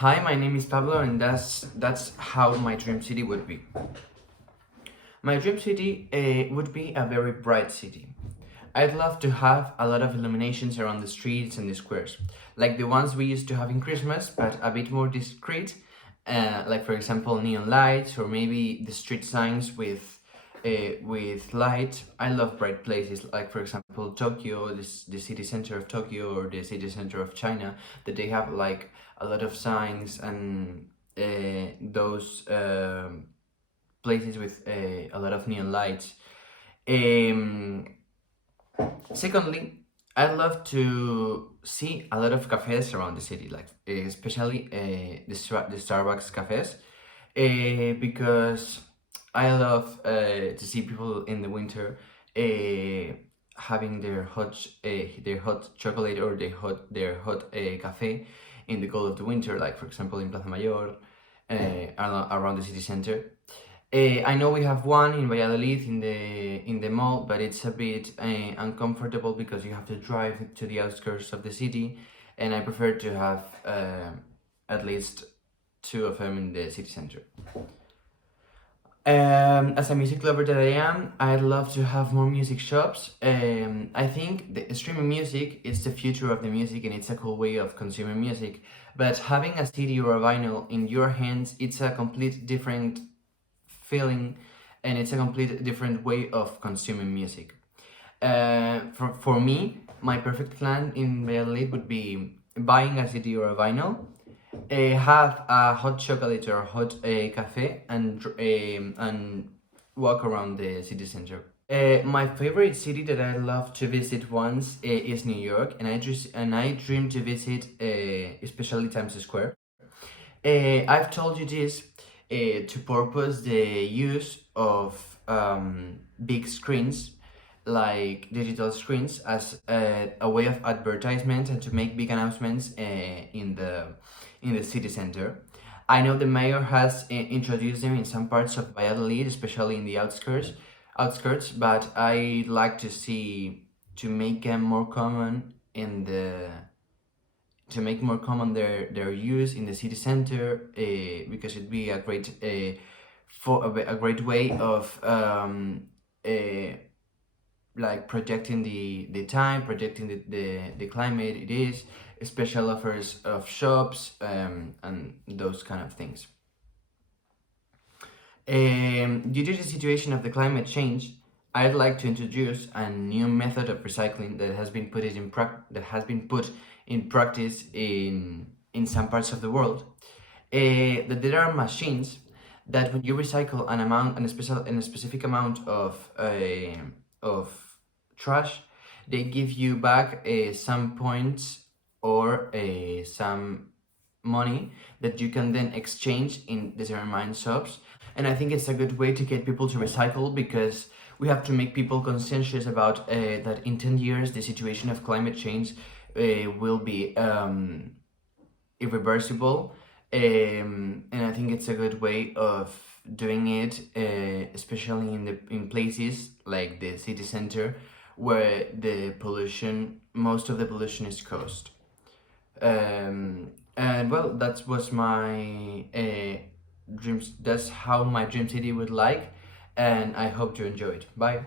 Hi, my name is Pablo, and that's how my dream city would be. My dream city would be a very bright city. I'd love to have a lot of illuminations around the streets and the squares, like the ones we used to have in Christmas, but a bit more discreet, like for example neon lights or maybe the street signs with light. I love bright places, like for example Tokyo, the city center of Tokyo or the city center of China, that they have like a lot of signs and those places with a lot of neon lights. Um, Secondly, I love to see a lot of cafes around the city, like especially the Starbucks cafes, because I love to see people in the winter having their hot chocolate or their hot cafe in the cold of the winter, like for example in Plaza Mayor, around the city center. I know we have one in Valladolid in the mall, but it's a bit uncomfortable because you have to drive to the outskirts of the city, and I prefer to have at least two of them in the city center. As a music lover that I am, I'd love to have more music shops. I think the streaming music is the future of the music and it's a cool way of consuming music. But having a CD or a vinyl in your hands, it's a complete different feeling and it's a complete different way of consuming music. For me, my perfect plan in Valladolid would be buying a CD or a vinyl, have a hot chocolate or hot cafe, and walk around the city center. My favorite city that I love to visit once is New York, and I dream to visit, especially Times Square. I've told you this to purpose the use of big screens, like digital screens, as a way of advertisement and to make big announcements in the city center. I know the mayor has introduced them in some parts of Valladolid, especially in the outskirts, but I like to see to make them more common in the to make more common their use in the city center, because it'd be a great a great way of like projecting the time, projecting the climate it is, special offers of shops, and those kind of things. Due to the situation of the climate change, I'd like to introduce a new method of recycling that has been put in practice in some parts of the world. That there are machines that when you recycle an a specific amount of trash, they give you back some points or some money that you can then exchange in determined shops. And I think it's a good way to get people to recycle, because we have to make people conscientious about that in 10 years the situation of climate change will be irreversible. And I think it's a good way of doing it, especially in places like the city center, where most of the pollution is caused. And well, that was my dreams. That's how my dream city would like, and I hope you enjoy it. Bye.